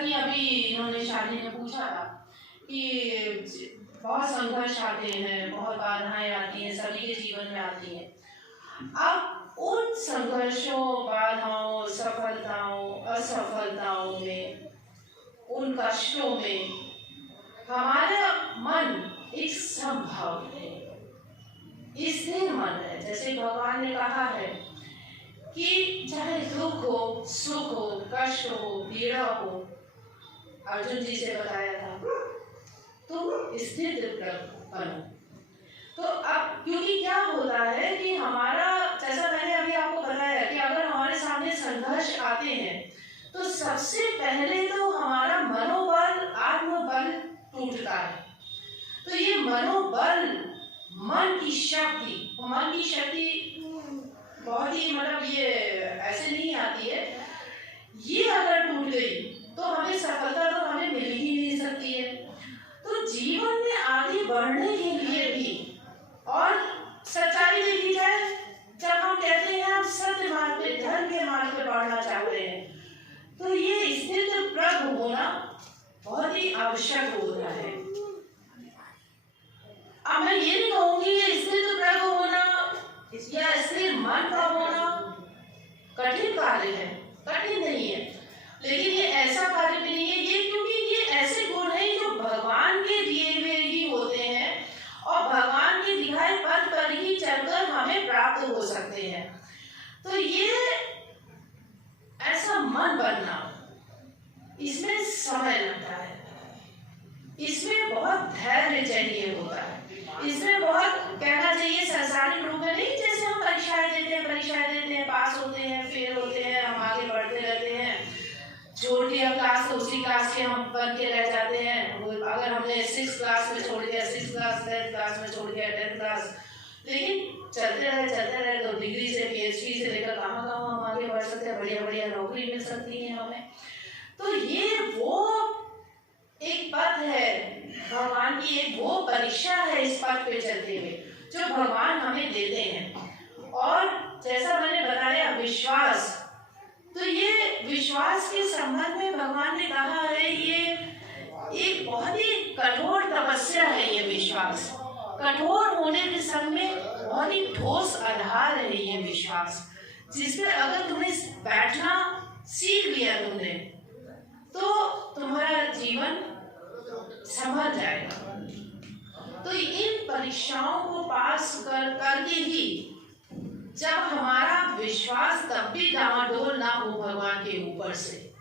जैसा कि अभी इन्होंने शादी ने पूछा था कि बहुत संघर्ष आते हैं, बहुत बाधाएं आती हैं, सभी के जीवन में आती हैं। अब उन संघर्षों, बाधाओं, सफलताओं, असफलताओं में, उन कष्टों में हमारा मन एक समभाव है, स्थिर मन है। जैसे भगवान ने कहा है कि चाहे दुख हो, सुख हो, कष्ट हो, पीड़ा हो, अर्जुन जी से बताया था तुम स्थिर बनो। तो अब क्योंकि क्या होता है कि हमारा, जैसा मैंने अभी आपको बताया कि अगर हमारे सामने संघर्ष आते हैं तो सबसे पहले तो हमारा मनोबल, आत्मबल टूटता है। तो ये मनोबल, मन की शक्ति बहुत ही ये ऐसे नहीं आती है। ये अगर टूट गई तो हमें सफलता तो हमें मिल ही नहीं सकती है। तो जीवन में आगे बढ़ने के लिए भी, और सच्चाई देखी जाए, जब हम कहते हैं हम सत्य मार्ग पे, धर्म के मार्ग पे बढ़ना चाहते हैं, तो ये स्थिर प्रज्ञ होना बहुत ही आवश्यक होता है। अब मैं ये नहीं कहूंगी कि स्थिर प्रज्ञ होना या स्थिर मन का होना कठिन कार्य है, कठिन नहीं है, लेकिन ये ऐसा कार्य भी नहीं है। ये क्योंकि ये ऐसे गुण हैं जो भगवान के दिए हुए ही होते हैं और भगवान के दिखाए पथ पर ही चलकर हमें प्राप्त हो सकते हैं। तो ये ऐसा मन बनना, इसमें समय लगता है, इसमें बहुत धैर्य चाहिए होता है, इसमें बहुत कहना चाहिए संसारिक रूप में नहीं, जैसे हम परीक्षाएं देते हैं, पास होते हैं, फेल होते हैं, हम आगे बढ़ते रहते हैं, छोड़ दिया क्लास तो उसी क्लास के हम बन के रह जाते हैं। अगर हमने 6th क्लास में छोड़ दिया, 6th क्लास 10th क्लास में छोड़ दिया, 10th क्लास, लेकिन चलते रहे तो डिग्री से, PhD से लेकर कहाँ हम आगे बढ़ सकते हैं, बढ़िया नौकरी मिल सकती है हमें। तो ये वो एक पथ है, भगवान की एक वो परीक्षा है इस पथ पे चलते हुए जो भगवान हमें देते हैं। और जैसा मैंने बताया विश्वास, तो ये विश्वास के संबंध में भगवान ने कहा है ये एक बहुत ही कठोर तपस्या है। ये विश्वास कठोर होने के संग में बहुत ही ठोस आधार है ये विश्वास, जिसपे अगर तुम्हें बैठना सीख लिया तुमने तो तुम्हारा जीवन संभल जाएगा। तो इन परीक्षाओं को पास करके ही जब हमारा विश्वास तब भी डामाडोल ना हो भगवान के ऊपर से,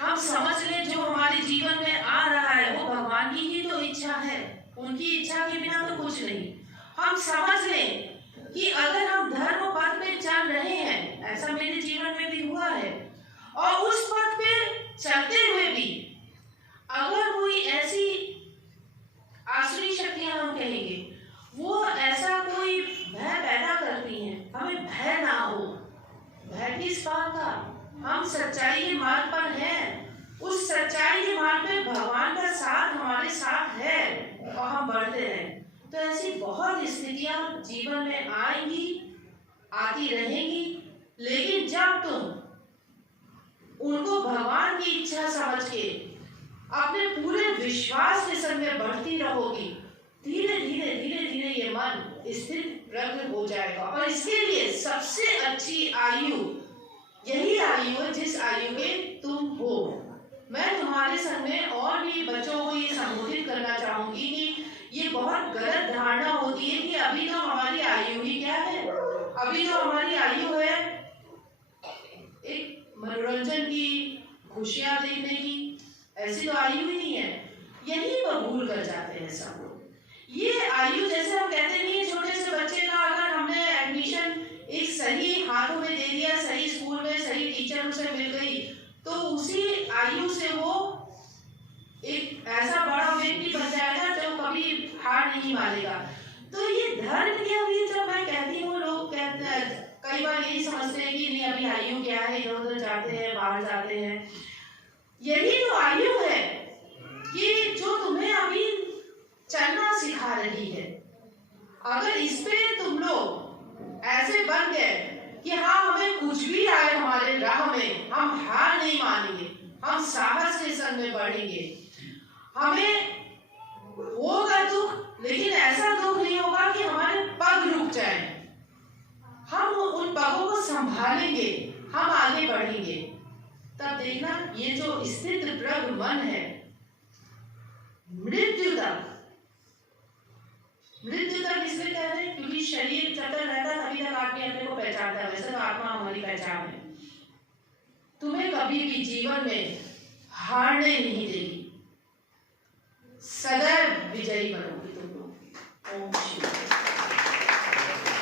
हम समझ लें जो हमारे जीवन में आ रहा है वो भगवान की ही तो इच्छा है, उनकी इच्छा के बिना तो कुछ नहीं। हम समझ लें कि अगर हम धर्म पथ पे चल रहे हैं, ऐसा मेरे जीवन में भी हुआ है, और उस पथ पे चलते हुए भी अगर कोई ऐसी आसुरी शक्तियां हम कहेंगे वो ऐसा कोई भय पैदा करती हैं, हमें भय ना हो। भय किस बात का? हम सच्चाई के मार्ग पर हैं, उस सच्चाई के मार्ग पे भगवान का साथ हमारे साथ है और हम बढ़ते रहें। तो ऐसी बहुत स्थितियां जीवन में आएंगी, आती रहेंगी, लेकिन जब तुम उनको भगवान की इच्छा समझ के अपने पूरे विश्वास के संग में बढ़ती रहोगी, धीरे धीरे ये मन स्थिर प्रज्ञ हो जाएगा। और इसके लिए सबसे अच्छी आयु यही आयु है जिस आयु में तुम हो। मैं तुम्हारे संग में और भी बच्चों को ये संबोधित करना चाहूंगी कि ये बहुत गलत धारणा होती है कि अभी तो हमारी आयु ही क्या है, अभी तो हमारी आयु है एक मनोरंजन की, खुशियां देखने की, ऐसी तो आयु ही नहीं है। यही पर भूल कर जाते हैं सब लोग। ये आयु, जैसे हम कहते नहीं है छोटे से बच्चे का अगर हमने एडमिशन एक सही हाथों में दे दिया, सही स्कूल में सही टीचर उसे मिल गई, तो उसी आयु से वो एक ऐसा बड़ा व्यक्ति बन जाएगा जो कभी हार नहीं मानेगा। तो ये धर्म क्या भी जब मैं कहती हूँ, लोग कहते हैं कई बार यही समझते हैं कि नहीं अभी आयु क्या है, इधर उधर जाते हैं, बाहर जाते हैं। यही तो आयु है कि जो तुम्हें अभी चलना सिखा रही है। अगर इस पे तुम लोग ऐसे बन गए कि हाँ हमें कुछ भी आए हमारे राह में, हम हार नहीं मानेंगे, हम साहस के संग में बढ़ेंगे। हमें होगा दुख, लेकिन ऐसा दुख नहीं होगा कि हमारे पग रुक जाएं। हम उन पगों को संभालेंगे, हम आगे बढ़ेंगे। तब देखना ये जो स्थित प्रज्ञ मन है, मृत्यु तक इसलिए कह रहे हैं क्योंकि शरीर जब तक रहता है तभी तक आदमी अपने को पहचानता है। वैसे तो आत्मा हमारी पहचान है। तुम्हें कभी भी जीवन में हारने नहीं देगी, सदैव विजयी बनो।